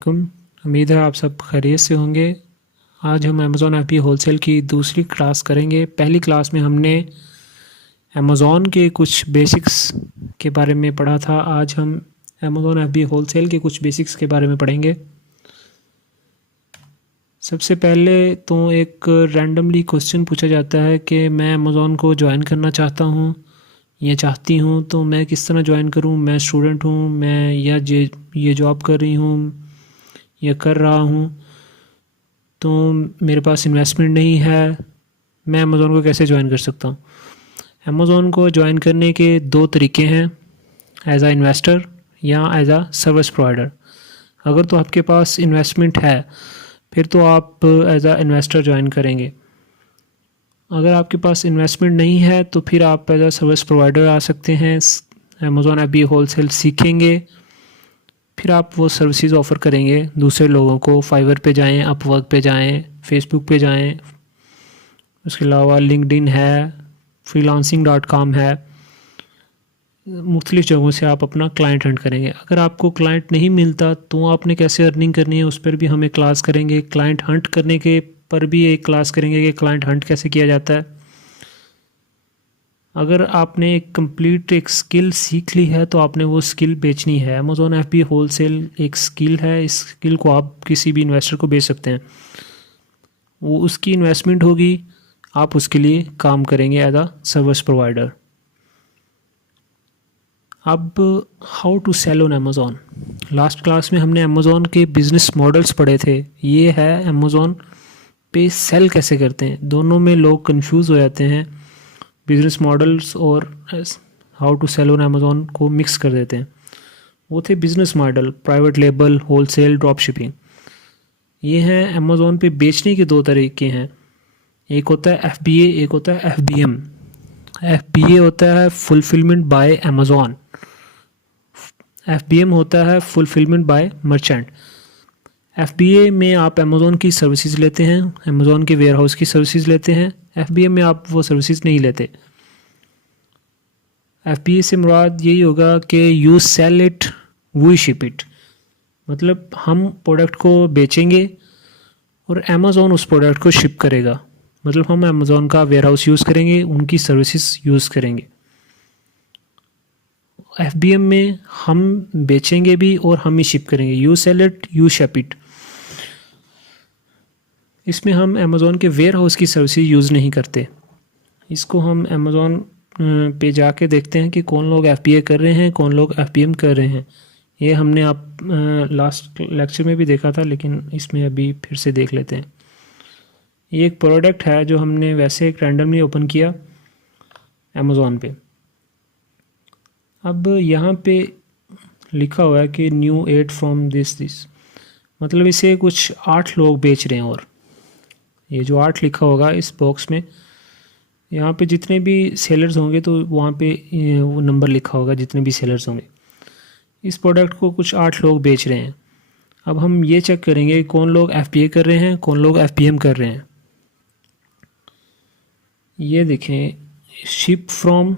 उम्मीद है आप सब खैरियत से होंगे। आज हम अमेज़ॉन ऐप होलसेल की दूसरी क्लास करेंगे। पहली क्लास में हमने अमेज़ॉन के कुछ बेसिक्स के बारे में पढ़ा था। आज हम अमेज़ॉन ऐप होलसेल के कुछ बेसिक्स के बारे में पढ़ेंगे। सबसे पहले तो एक रैंडमली क्वेश्चन पूछा जाता है कि मैं अमेज़ॉन को ज्वाइन करना चाहता हूँ या चाहती हूँ, तो मैं किस तरह ज्वाइन करूँ। मैं स्टूडेंट हूँ, मैं या ये जॉब कर रही हूँ या कर रहा हूँ, तो मेरे पास इन्वेस्टमेंट नहीं है, मैं अमेज़ॉन को कैसे ज्वाइन कर सकता हूँ। अमेज़ॉन को ज्वाइन करने के दो तरीके हैं, एज आ इन्वेस्टर या एज आ सर्विस प्रोवाइडर। अगर तो आपके पास इन्वेस्टमेंट है फिर तो आप एज आ इन्वेस्टर ज्वाइन करेंगे। अगर आपके पास इन्वेस्टमेंट नहीं है तो फिर आप एज आ सर्विस प्रोवाइडर आ सकते हैं। अमेज़ॉन ऐप होलसेल सीखेंगे, फिर आप वो सर्विसेज ऑफ़र करेंगे दूसरे लोगों को। फाइवर पे जाएं, अपवर्क पे जाएं, फेसबुक पे जाएं, उसके अलावा लिंक्डइन है, freelancing.com है। मुख्तलिफ़ जगहों से आप अपना क्लाइंट हंट करेंगे। अगर आपको क्लाइंट नहीं मिलता तो आपने कैसे अर्निंग करनी है, उस पर भी हम एक क्लास करेंगे। क्लाइंट हंट करने के पर भी एक क्लास करेंगे कि क्लाइंट हंट कैसे किया जाता है। अगर आपने एक स्किल सीख ली है तो आपने वो स्किल बेचनी है। अमेज़ॉन ऐप होलसेल एक स्किल है, इस स्किल को आप किसी भी इन्वेस्टर को बेच सकते हैं। वो उसकी इन्वेस्टमेंट होगी, आप उसके लिए काम करेंगे एज आ सर्विस प्रोवाइडर। अब how to sell on Amazon. Last class में हमने अमेज़ॉन के बिज़नेस मॉडल्स पढ़े थे। ये है अमेज़ॉन पे सेल कैसे करते हैं। दोनों में लोग कंफ्यूज हो जाते हैं, बिज़नेस मॉडल्स और how to sell on Amazon को मिक्स कर देते हैं। वो थे business model, private label, wholesale, drop shipping. ये हैं अमेज़ॉन पे बेचने के दो तरीके हैं। एक होता है FBA, एक होता है FBM। FBA होता है फुलफिलमेंट बाय अमेज़ॉन, FBM होता है फुलफिलमेंट बाय मर्चेंट। FBA में आप अमेज़ॉन की सर्विसेज लेते हैं, अमेज़ॉन के वेयर हाउस की सर्विसेज लेते हैं। FBM में आप वो सर्विसेज नहीं लेते। FBA से मुराद यही होगा कि you sell it we ship it, मतलब हम प्रोडक्ट को बेचेंगे और अमेज़ॉन उस प्रोडक्ट को शिप करेगा। मतलब हम अमेज़ॉन का वेयर हाउस यूज़ करेंगे, उनकी सर्विसेज यूज़ करेंगे। FBM में हम बेचेंगे भी और हम ही शिप करेंगे, you sell it you ship it. इसमें हम अमेज़ॉन के वेयर हाउस की सर्विसेज यूज़ नहीं करते। इसको हम अमेज़ॉन पे जाके देखते हैं कि कौन लोग FBA कर रहे हैं, कौन लोग FBM कर रहे हैं। ये हमने आप लास्ट लेक्चर में भी देखा था, लेकिन इसमें अभी फिर से देख लेते हैं। ये एक प्रोडक्ट है जो हमने वैसे एक रैंडमली ओपन किया अमेज़ॉन पे। अब यहाँ पे लिखा हुआ है कि न्यू 8 फ्रॉम दिस, मतलब इसे कुछ 8 लोग बेच रहे हैं। और ये जो 8 लिखा होगा इस बॉक्स में, यहाँ पे जितने भी सेलर्स होंगे तो वहाँ पे वो नंबर लिखा होगा जितने भी सेलर्स होंगे। इस प्रोडक्ट को कुछ 8 लोग बेच रहे हैं। अब हम ये चेक करेंगे कौन लोग FBA कर रहे हैं, कौन लोग FBM कर रहे हैं। ये देखें, ship from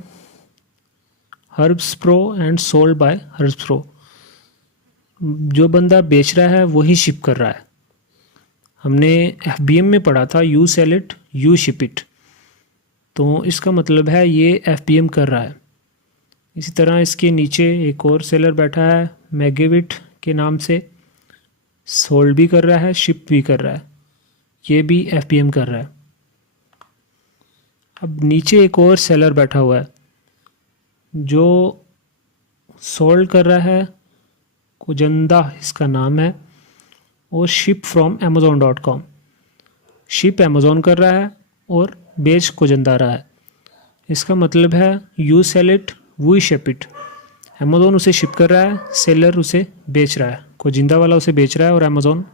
herbs pro and sold by herbs pro. जो बंदा बेच रहा है वही शिप कर रहा है। हमने FBM में पढ़ा था you sell it you ship it, तो इसका मतलब है ये FBM कर रहा है। इसी तरह इसके नीचे एक और सेलर बैठा है मैगेविट के नाम से, सोल्ड भी कर रहा है, शिप भी कर रहा है, ये भी FBM कर रहा है। अब नीचे एक और सेलर बैठा हुआ है जो सोल्ड कर रहा है, कुजंदा इसका नाम है, और ship from amazon.com। Ship Amazon कर रहा है और बेच कुजंदा रहा है। इसका मतलब है you sell it we ship it. Amazon उसे शिप कर रहा है, सेलर उसे बेच रहा है, कुजिंदा वाला उसे बेच रहा है और अमेज़ॉन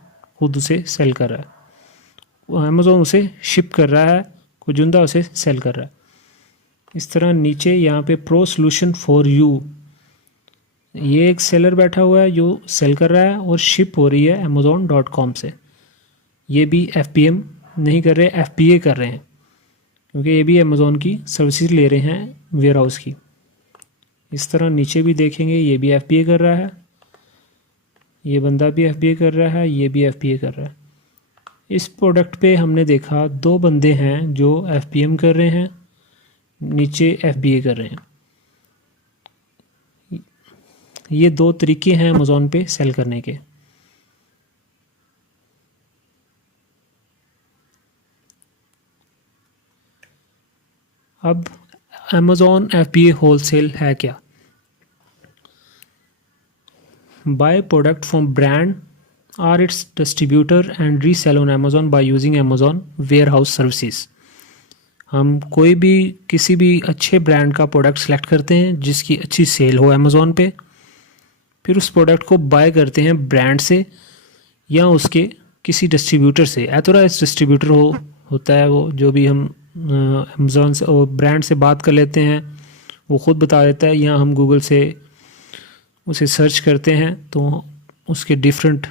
खुद उसे सेल कर रहा है। अमेज़ॉन उसे शिप कर रहा है, कुजिंदा उसे सेल कर रहा है। इस तरह नीचे यहाँ पे प्रो सोल्यूशन फॉर यू, ये एक सेलर बैठा हुआ है जो सेल कर रहा है और शिप हो रही है amazon.com से। ये भी FBM नहीं कर रहे, FBA कर रहे हैं, क्योंकि ये भी अमेज़ॉन की सर्विसेज ले रहे हैं वेयर हाउस की। इस तरह नीचे भी देखेंगे, ये भी FBA कर रहा है, ये बंदा भी FBA कर रहा है, ये भी FBA कर रहा है। इस प्रोडक्ट पे हमने देखा 2 बंदे हैं जो FBM कर रहे हैं, नीचे FBA कर रहे हैं। ये 2 तरीके हैं अमेज़ॉन पे सेल करने के। अब अमेज़ॉन FBA होलसेल है क्या? Buy product from brand or its distributor and resell on Amazon by using Amazon warehouse services। हम कोई भी किसी भी अच्छे ब्रांड का प्रोडक्ट सेलेक्ट करते हैं जिसकी अच्छी सेल हो अमेज़ॉन पे, फिर उस प्रोडक्ट को बाय करते हैं ब्रांड से या उसके किसी डिस्ट्रीब्यूटर से। एथोराइज्ड डिस्ट्रीब्यूटर होता है वो, जो भी हम अमेज़ॉन से और ब्रांड से बात कर लेते हैं, वो ख़ुद बता देता है, या हम गूगल से उसे सर्च करते हैं तो उसके डिफरेंट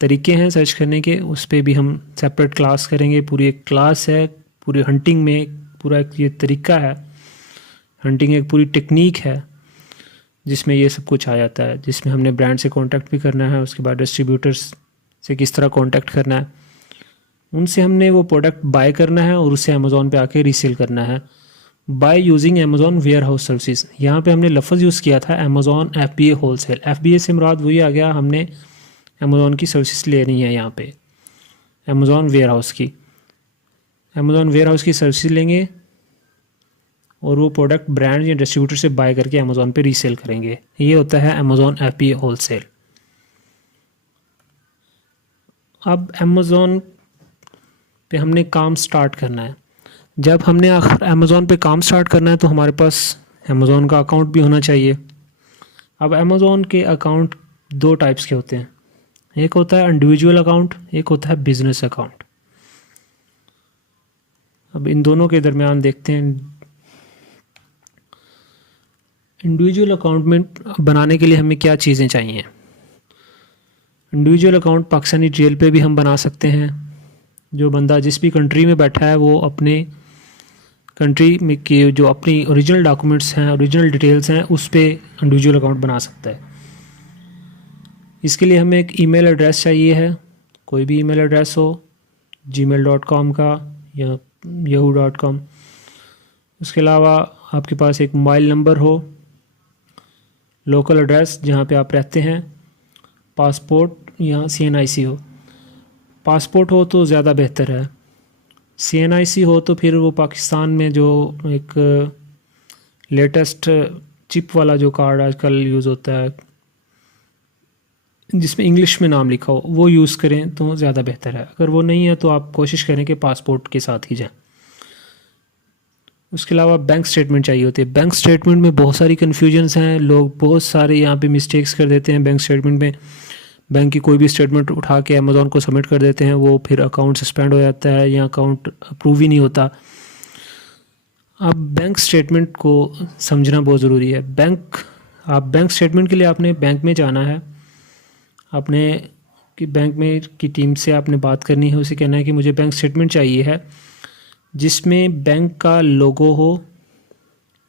तरीके हैं सर्च करने के। उस पर भी हम सेपरेट क्लास करेंगे, पूरी एक क्लास है, पूरी हंटिंग में पूरा एक ये तरीका है। हंटिंग एक पूरी टेक्निक है जिसमें ये सब कुछ आ जाता है, जिसमें हमने ब्रांड से कांटेक्ट भी करना है, उसके बाद डिस्ट्रीब्यूटर्स से किस तरह कांटेक्ट करना है, उनसे हमने वो प्रोडक्ट बाय करना है और उसे अमेज़ॉन पे आके रीसेल करना है by using Amazon warehouse services. यहाँ पे हमने लफ्ज़ यूज़ किया था अमेज़ॉन FBA होलसेल। FBA से मुराद वही आ गया, हमने अमेज़ॉन की सर्विसेज लेनी है यहाँ पे, अमेज़ॉन वेयर हाउस की। अमेज़ॉन वेयर हाउस की सर्विसेज लेंगे और वो प्रोडक्ट ब्रांड या डिस्ट्रीब्यूटर से बाय करके अमेज़ॉन पे रीसेल करेंगे। ये होता है अमेज़ॉन FBA होलसेल। अब अमेज़ॉन पे हमने काम स्टार्ट करना है। जब हमने आखिर अमेज़ॉन पे काम स्टार्ट करना है तो हमारे पास अमेज़ॉन का अकाउंट भी होना चाहिए। अब अमेज़ॉन के अकाउंट 2 टाइप्स के होते हैं, एक होता है इंडिविजुअल अकाउंट, एक होता है बिजनेस अकाउंट। अब इन दोनों के दरमियान देखते हैं। इंडिविजुअल अकाउंट में बनाने के लिए हमें क्या चीज़ें चाहिए। इंडिविजुअल अकाउंट पाकिस्तानी जेल पे भी हम बना सकते हैं। जो बंदा जिस भी कंट्री में बैठा है वो अपने कंट्री में की जो अपनी ओरिजिनल डॉक्यूमेंट्स हैं, ओरिजिनल डिटेल्स हैं, उस पे इंडिविजुअल अकाउंट बना सकता है। इसके लिए हमें एक ईमेल एड्रेस चाहिए है, कोई भी ईमेल एड्रेस हो, gmail.com का या yahoo.com। उसके अलावा आपके पास एक मोबाइल नंबर हो, लोकल एड्रेस जहाँ पे आप रहते हैं, पासपोर्ट या CNIC हो। पासपोर्ट हो तो ज़्यादा बेहतर है, CNIC हो तो फिर वो पाकिस्तान में जो एक लेटेस्ट चिप वाला जो कार्ड आजकल यूज़ होता है जिसमें इंग्लिश में नाम लिखा हो, वो यूज़ करें तो ज़्यादा बेहतर है। अगर वो नहीं है तो आप कोशिश करें कि पासपोर्ट के साथ ही जाएं। उसके अलावा बैंक स्टेटमेंट चाहिए होती है। बैंक स्टेटमेंट में बहुत सारी कन्फ्यूजन्स हैं, लोग बहुत सारे यहाँ पे मिस्टेक्स कर देते हैं बैंक स्टेटमेंट में। बैंक की कोई भी स्टेटमेंट उठा के अमेज़ॉन को सबमिट कर देते हैं, वो फिर अकाउंट सस्पेंड हो जाता है या अकाउंट अप्रूव ही नहीं होता। अब बैंक स्टेटमेंट को समझना बहुत ज़रूरी है। आप बैंक स्टेटमेंट के लिए आपने बैंक में जाना है, आपने कि बैंक में की टीम से आपने बात करनी है, उसे कहना है कि मुझे बैंक स्टेटमेंट चाहिए है जिसमें बैंक का लोगो हो,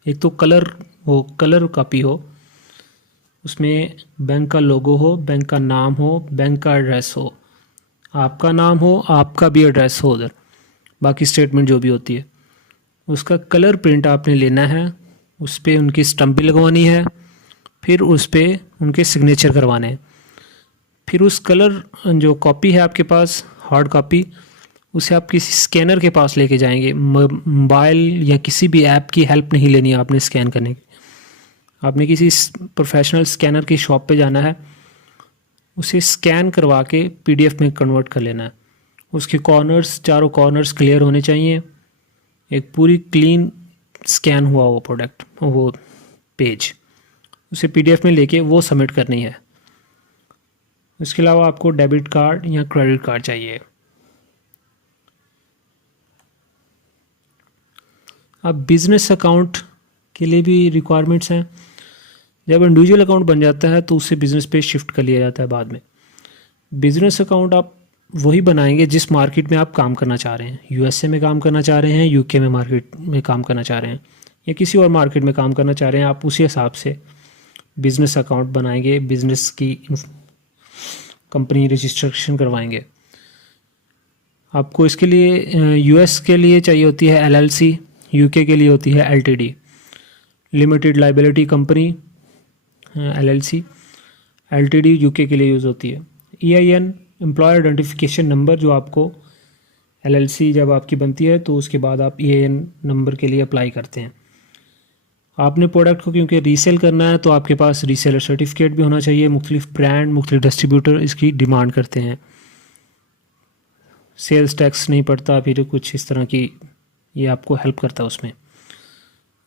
एक तो कलर कॉपी हो, उसमें बैंक का लोगो हो, बैंक का नाम हो, बैंक का एड्रेस हो, आपका नाम हो, आपका भी एड्रेस हो उधर, बाकी स्टेटमेंट जो भी होती है उसका कलर प्रिंट आपने लेना है, उस पर उनकी स्टम्प भी लगवानी है, फिर उस पर उनके सिग्नेचर करवाने हैं। फिर उस कलर जो कॉपी है आपके पास हार्ड कॉपी, उसे आप किसी स्कैनर के पास लेके जाएंगे। मोबाइल या किसी भी ऐप की हेल्प नहीं लेनी है आपने स्कैन करने की। आपने किसी प्रोफेशनल स्कैनर की शॉप पे जाना है, उसे स्कैन करवा के PDF में कन्वर्ट कर लेना है। उसके चारों कॉर्नर्स क्लियर होने चाहिए, एक पूरी क्लीन स्कैन हुआ वो प्रोडक्ट, वो पेज, उसे PDF में लेके वो सबमिट करनी है। इसके अलावा आपको डेबिट कार्ड या क्रेडिट कार्ड चाहिए। अब बिज़नेस अकाउंट के लिए भी रिक्वायरमेंट्स हैं। जब इंडिविजुअल अकाउंट बन जाता है तो उससे बिज़नेस पे शिफ्ट कर लिया जाता है बाद में। बिज़नेस अकाउंट आप वही बनाएंगे जिस मार्केट में आप काम करना चाह रहे हैं। USA में काम करना चाह रहे हैं, UK में मार्केट में काम करना चाह रहे हैं, या किसी और मार्केट में काम करना चाह रहे हैं, आप उसी हिसाब से बिज़नेस अकाउंट बनाएंगे। बिज़नेस की कंपनी रजिस्ट्रेशन करवाएंगे। आपको इसके लिए यूएस के लिए चाहिए होती है एलएलसी, यूके के लिए होती है LTD, limited liability company LLC, LTD UK के लिए यूज़ होती है। ईआईएन एम्प्लॉयर आइडेंटिफिकेशन नंबर, जो आपको एलएलसी जब आपकी बनती है तो उसके बाद आप ईआईएन नंबर के लिए अप्लाई करते हैं। आपने प्रोडक्ट को क्योंकि रीसेल करना है तो आपके पास रीसेलर सर्टिफिकेट भी होना चाहिए। मुख्तलिफ ब्रांड, मुख्तलिफ डिस्ट्रीब्यूटर इसकी डिमांड करते हैं। सेल्स टैक्स नहीं पड़ता, फिर कुछ इस तरह की, ये आपको हेल्प करता है उसमें।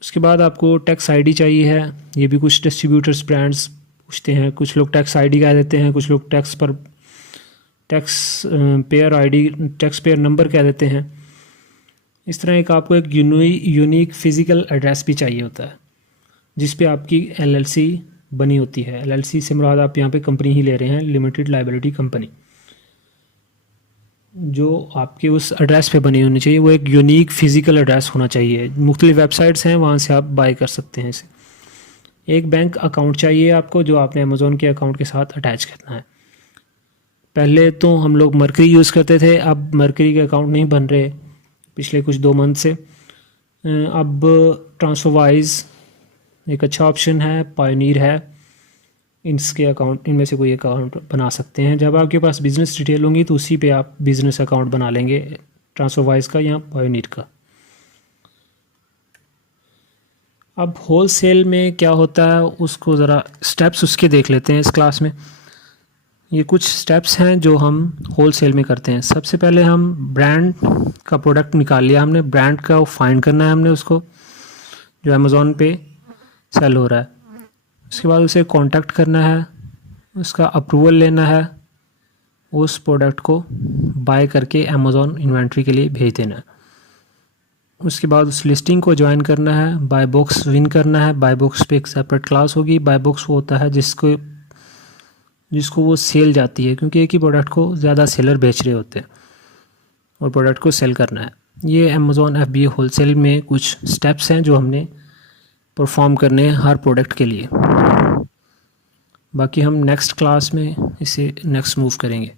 उसके बाद आपको टैक्स आईडी चाहिए है। ये भी कुछ डिस्ट्रीब्यूटर्स ब्रांड्स पूछते हैं। कुछ लोग टैक्स आईडी कह देते हैं, कुछ लोग tax payer ID, tax payer number कह देते हैं। इस तरह एक आपको एक यूनिक फिज़िकल एड्रेस भी चाहिए होता है जिस पे आपकी एलएलसी बनी होती है। एलएलसी से मुराद आप यहाँ पे कंपनी ही ले रहे हैं, लिमिटेड लाइबिलिटी कंपनी। जो आपके उस एड्रेस पे बनी होनी चाहिए वो एक यूनिक फिज़िकल एड्रेस होना चाहिए। मुख्तलिफ वेबसाइट्स हैं, वहाँ से आप बाय कर सकते हैं इसे। एक बैंक अकाउंट चाहिए आपको, जो आपने अमेज़ॉन के अकाउंट के साथ अटैच करना है। पहले तो हम लोग मरकरी यूज़ करते थे, अब मरकरी के अकाउंट नहीं बन रहे पिछले कुछ 2 मंथ से। अब ट्रांसफरवाइज एक अच्छा ऑप्शन है, पायोनियर है, इनके अकाउंट, इनमें से कोई अकाउंट बना सकते हैं। जब आपके पास बिज़नेस डिटेल होंगी तो उसी पे आप बिज़नेस अकाउंट बना लेंगे, ट्रांसफरवाइज का या पायोनियर का। अब होल सेल में क्या होता है उसको ज़रा स्टेप्स उसके देख लेते हैं इस क्लास में। ये कुछ स्टेप्स हैं जो हम होल सेल में करते हैं। सबसे पहले हम ब्रांड का प्रोडक्ट निकाल लिया हमने, ब्रांड का फाइंड करना है हमने उसको, जो अमेज़ॉन पे सेल हो रहा है। उसके बाद उसे कांटेक्ट करना है, उसका अप्रूवल लेना है, उस प्रोडक्ट को बाय करके अमेज़ॉन इन्वेंट्री के लिए भेज देना है। उसके बाद उस लिस्टिंग को ज्वाइन करना है, बाय बॉक्स विन करना है। बाय बॉक्स पे एक सेपरेट क्लास होगी। बाय बॉक्स वो होता है जिसको वो सेल जाती है, क्योंकि एक ही प्रोडक्ट को ज़्यादा सेलर बेच रहे होते हैं और प्रोडक्ट को सेल करना है। ये अमेज़ॉन FBA होलसेल में कुछ स्टेप्स हैं जो हमने परफॉर्म करने हैं हर प्रोडक्ट के लिए। बाकी हम नेक्स्ट क्लास में इसे नेक्स्ट मूव करेंगे।